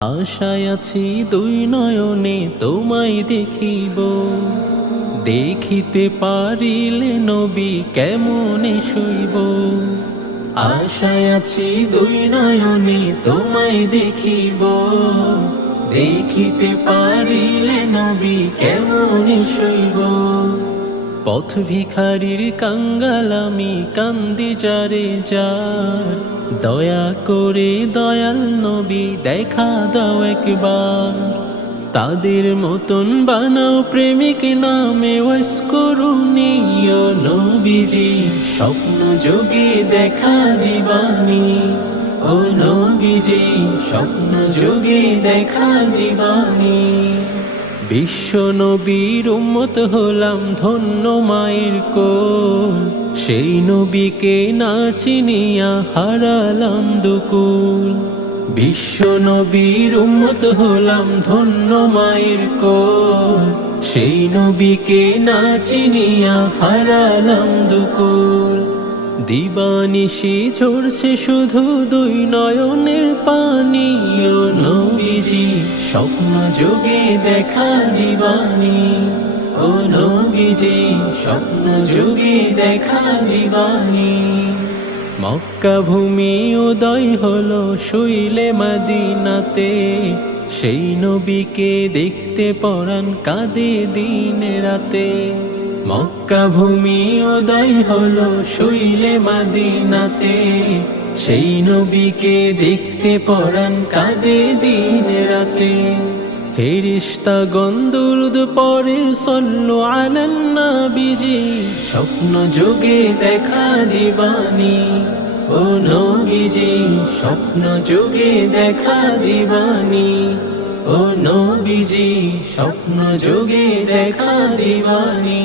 আশায় আছি দুই নয়নে তোমায় দেখিব। দেখিতে পারিলে নবী কেমনে শুইব? আশায় আছি দুই নয়নে তোমায় দেখিব। দেখিতে পারিলে নবী কেমনে শুইব? পথ ভিখারির কাঙ্গাল আমি কান্দি যারে যার। দয়া করে দয়াল নবী, দেখা দাও একবার। তাদের মতন বানাও প্রেমিক নামে করুনিয় নবীজি। স্বপ্ন যোগে দেখা দিবানি। ও নবীজি, স্বপ্ন যোগে দেখা দিবানি। বিশ্ব নবীর উম্মত হলাম ধন্য মায়ের কোল। সেই নবীকে না চিনিয়া হারালাম দুকুল। বিশ্ব নবীর উম্মত হলাম ধন্য মায়ের কোল। সেই নবীকে না চিনিয়া হারালাম দুকুল। দিবানিশি ঝরছে শুধু দুই নয়নের পানি ও নবীজি স্বপ্ন যোগে দেখা দিবানি। ও নবীজি, স্বপ্ন যোগে দেখা দিবানি। মক্কা ভূমি উদয় হলো শৈলে মদিনাতে। সেই নবীকে দেখতে পরান কাঁদে দিন রাতে। মক্কা ভূমি উদয় হলো শৈলে মাদিনাতে। সেই নবীকে দেখতে পরান কাঁদে দিন রাতে। ফেরিস্তা গন্ধুরুদ পরে সল্লু আলান্না বিজি স্বপ্ন যোগে দেখা দিবানি। ও নবীজি, স্বপ্ন যোগে দেখা দিবানি। ও নবীজি, স্বপ্ন যোগে দেখা দিবানি।